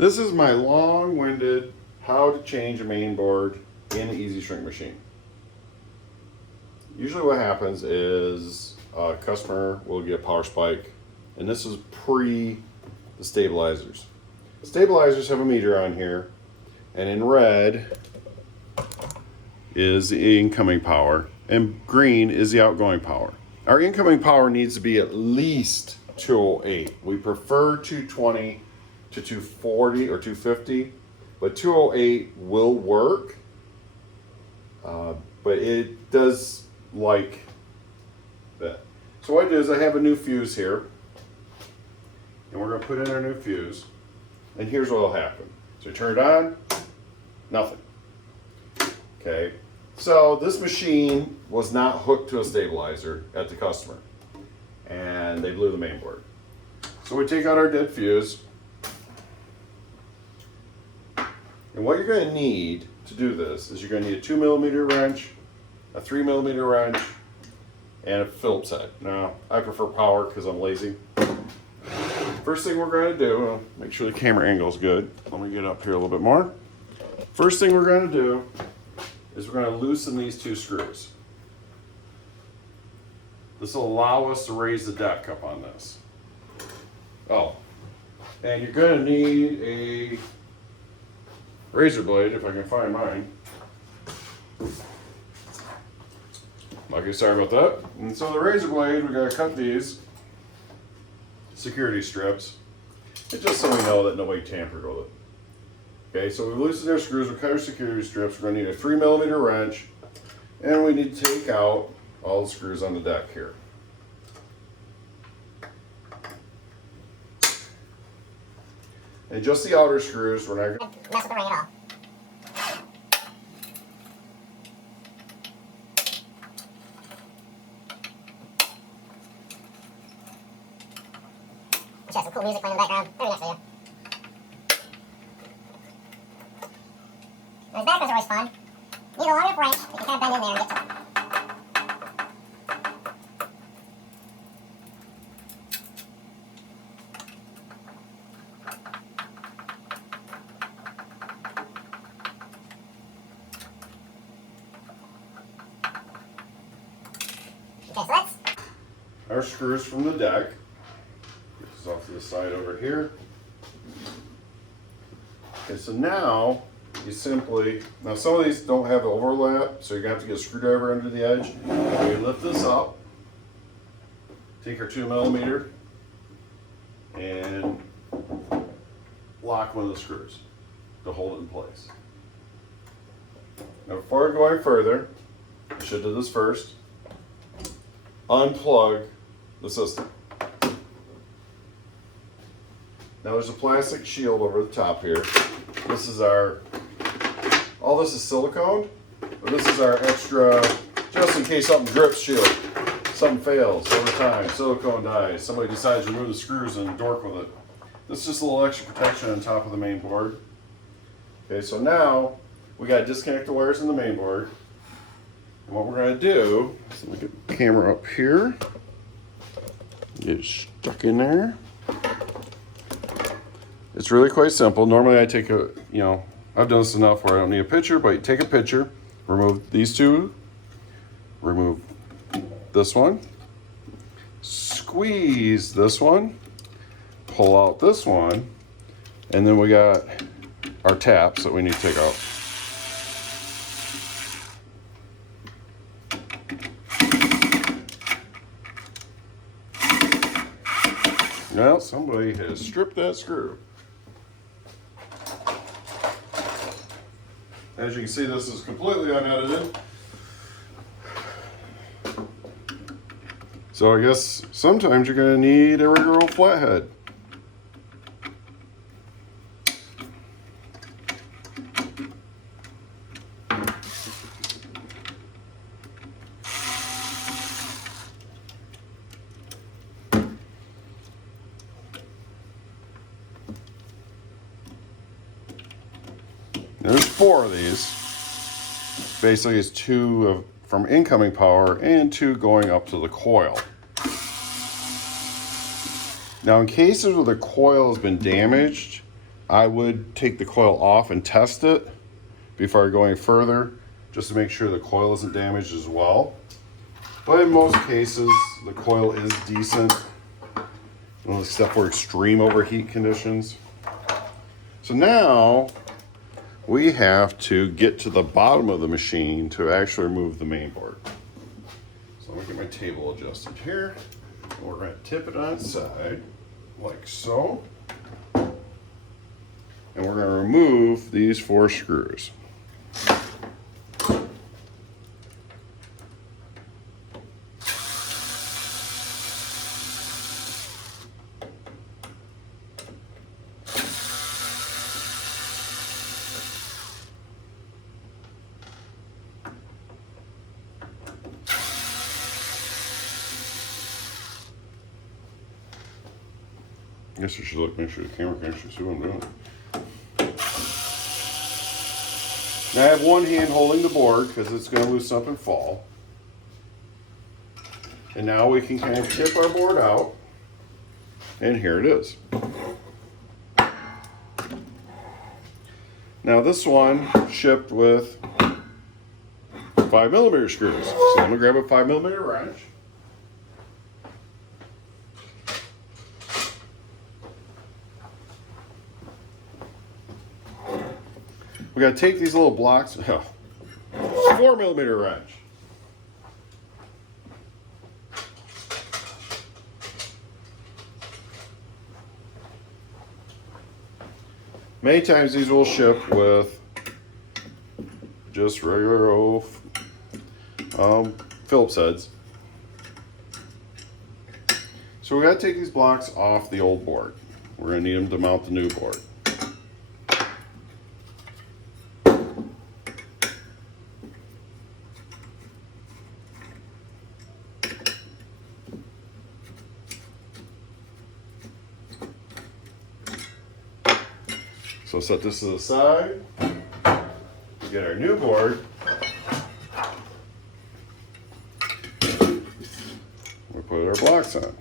This is my long-winded how to change a main board in an EZ Shrink machine. Usually what happens is a customer will get a power spike, and this is pre the stabilizers. The stabilizers have a meter on here, and in red is the incoming power, and green is the outgoing power. Our incoming power needs to be at least 208. We prefer 220 to 240 or 250, but 208 will work, but it does like that. So what I do is I have a new fuse here, and we're going to put in our new fuse, and here's what will happen. So you turn it on, nothing. Okay, so this machine was not hooked to a stabilizer at the customer, and they blew the main board. So we take out our dead fuse, and what you're going to need to do this is you're going to need a 2mm wrench, a 3mm wrench, and a Phillips head. Now, I prefer power because I'm lazy. First thing we're going to do, I'll make sure the camera angle is good. Let me get up here a little bit more. First thing we're going to do is we're going to loosen these two screws. This will allow us to raise the deck up on this. Oh, and you're going to need a razor blade, if I can find mine. Okay, sorry about that. And so the razor blade, we got to cut these security strips, and just so we know that nobody tampered with it. Okay, so we loosened our screws, we cut our security strips, we're going to need a 3mm wrench, and we need to take out all the screws on the deck here. And just the outer screws, we're not going to mess with the ring at all. Which has some cool music playing in the background. Very nice video. And the back ones are always fun. You need a long enough wrench that you can kind of bend in there and get to it. Okay, so that's our screws from the deck. This is off to the side over here. Okay, so now you simply, now some of these don't have overlap, so you're going to have to get a screwdriver under the edge. We lift this up, take our 2mm, and lock one of the screws to hold it in place. Now before I go any further, I should do this first. Unplug the system. Now there's a plastic shield over the top here. This is our, all this is silicone, but this is our extra, just in case something drips shield. Something fails over time, silicone dies, somebody decides to remove the screws and dork with it. This is just a little extra protection on top of the main board. Okay, so now we got to disconnect the wires in the main board. And what we're going to do is let me get the camera up here. Get it stuck in there. It's really quite simple. Normally I take a, I've done this enough where I don't need a picture, but you take a picture, remove these two, remove this one, squeeze this one, pull out this one, and then we got our taps that we need to take out. Well, somebody has stripped that screw. As you can see, this is completely unedited. So I guess sometimes you're going to need a regular old flathead. There's 4 of these. Basically, it's 2 from incoming power and 2 going up to the coil. Now, in cases where the coil has been damaged, I would take the coil off and test it before I go any further, just to make sure the coil isn't damaged as well. But in most cases, the coil is decent, except for extreme overheat conditions. So now we have to get to the bottom of the machine to actually remove the main board. So I'm gonna get my table adjusted here. And we're gonna tip it on its side, like so. And we're gonna remove these 4 screws. I guess I should look, make sure the camera can actually see what I'm doing. Now I have one hand holding the board because it's going to loosen up and fall. And now we can kind of tip our board out. And here it is. Now this one shipped with 5mm screws. So I'm going to grab a 5mm wrench. We got to take these little blocks. 4mm wrench. Many times these will ship with just regular old Phillips heads. So we got to take these blocks off the old board. We're going to need them to mount the new board. So set this to the side, get our new board. We put our blocks on.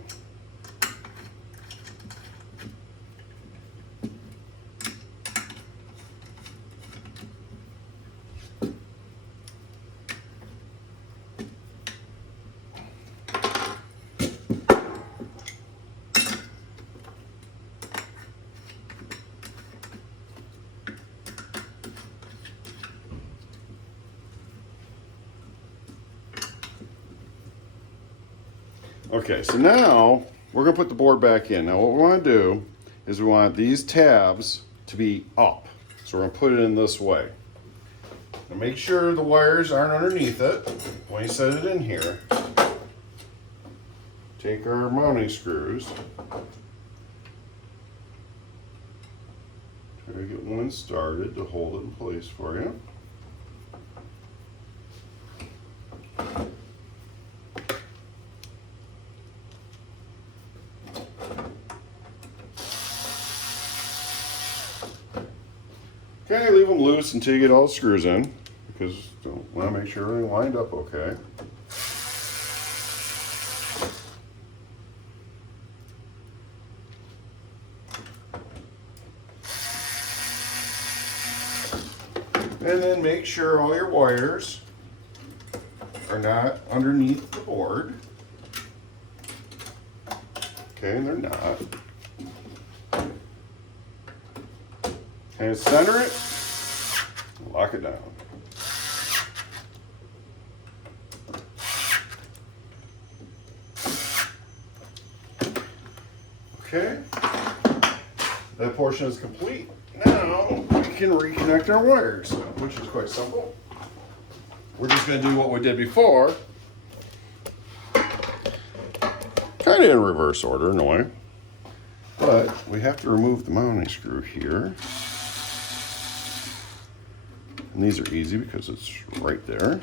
Okay, so now we're going to put the board back in. Now what we want to do is we want these tabs to be up. So we're going to put it in this way. Now make sure the wires aren't underneath it when you set it in here. Take our mounting screws. Try to get one started to hold it in place for you. Okay, leave them loose until you get all the screws in, because you want to make sure everything lined up okay. And then make sure all your wires are not underneath the board. Okay, and they're not. And center it, lock it down. Okay, that portion is complete. Now we can reconnect our wires, which is quite simple. We're just going to do what we did before, kind of in reverse order in a way, but we have to remove the mounting screw here. And these are easy because it's right there.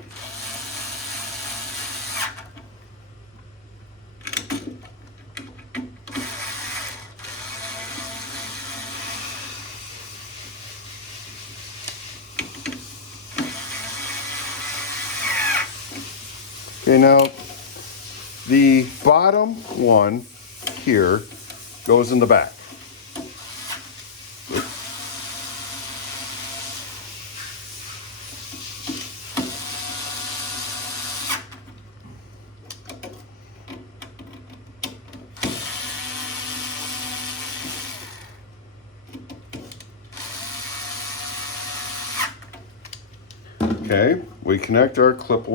Okay, now the bottom one here goes in the back. Oops. Okay, we connect our clip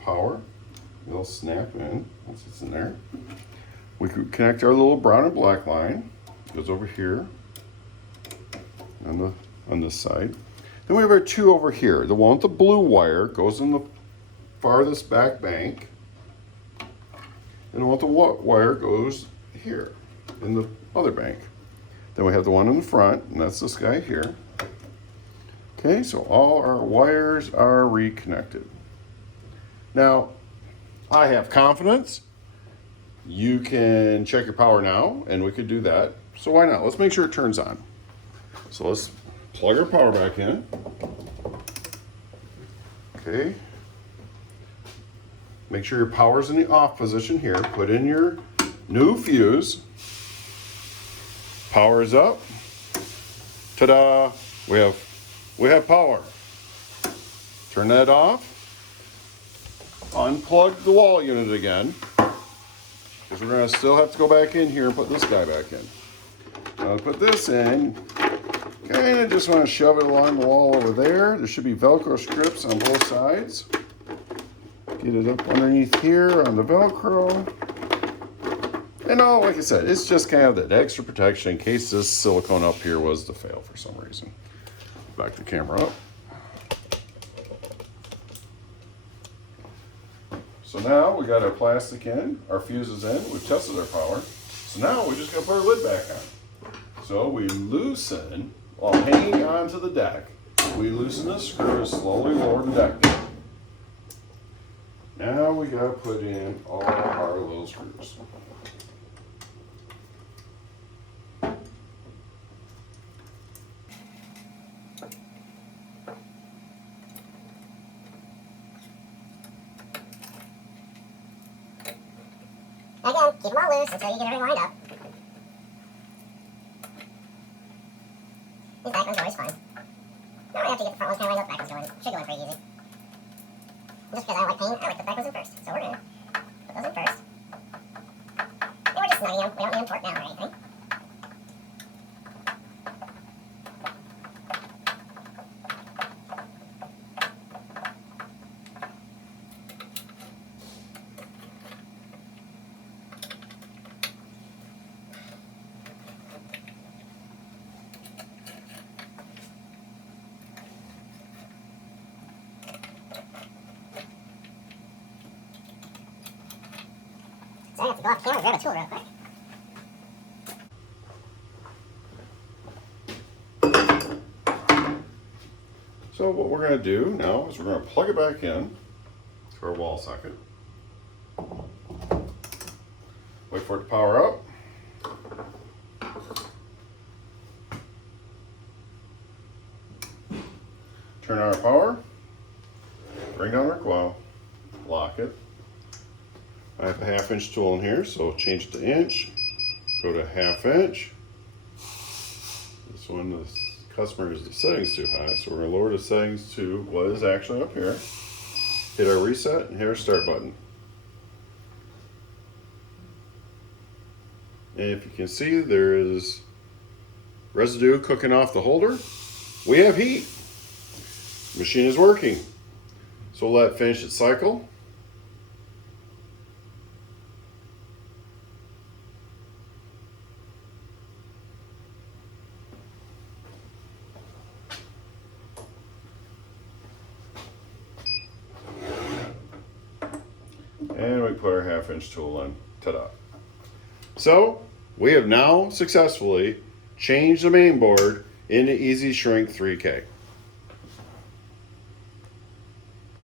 power. It'll snap in once it's in there. We could connect our little brown and black line. It goes over here on this side. Then we have our two over here. The one with the blue wire goes in the farthest back bank. And the one with the white wire goes here in the other bank. Then we have the one in the front, and that's this guy here. Okay, so all our wires are reconnected. Now, I have confidence. You can check your power now, and we could do that. So why not? Let's make sure it turns on. So let's plug our power back in. Okay. Make sure your power's in the off position here. Put in your new fuse. Power is up. Ta-da! We have power. Turn that off. Unplug the wall unit again, because we're going to still have to go back in here and put this guy back in. I'll put this in. Kind of just want to shove it along the wall over there. There should be Velcro strips on both sides. Get it up underneath here on the Velcro. And like I said, it's just kind of that extra protection in case this silicone up here was to fail for some reason. Back the camera up. So now we got our plastic in, our fuse is in, we've tested our power. So now we just gotta put our lid back on. So we loosen, while hanging onto the deck, we loosen the screws, slowly lower the deck down. Now we gotta put in all our little screws. Again, keep them all loose until you get everything lined up. These back ones are always fun. Now I have to get the front ones kind of lined up. Back ones should go in pretty easy. Just because I don't like pain, I like the back ones in first. So we're going to put those in first. And we're just snugging them. We don't need them torqued down or anything. So I have to go off camera and grab a tool real quick. So what we're going to do now is we're going to plug it back in to our wall socket. Wait for it to power up. Turn on our power. Bring down our glow. Lock it. I have a 1/2 inch tool in here, so change it to inch. Go to 1/2 inch. This one, the customer is the settings too high, so we're going to lower the settings to what is actually up here. Hit our reset and hit our start button. And if you can see, there is residue cooking off the holder. We have heat. The machine is working. So we'll let it finish its cycle. And we put our 1/2 inch tool in. Ta-da. So we have now successfully changed the main board into EZ Shrink 3K.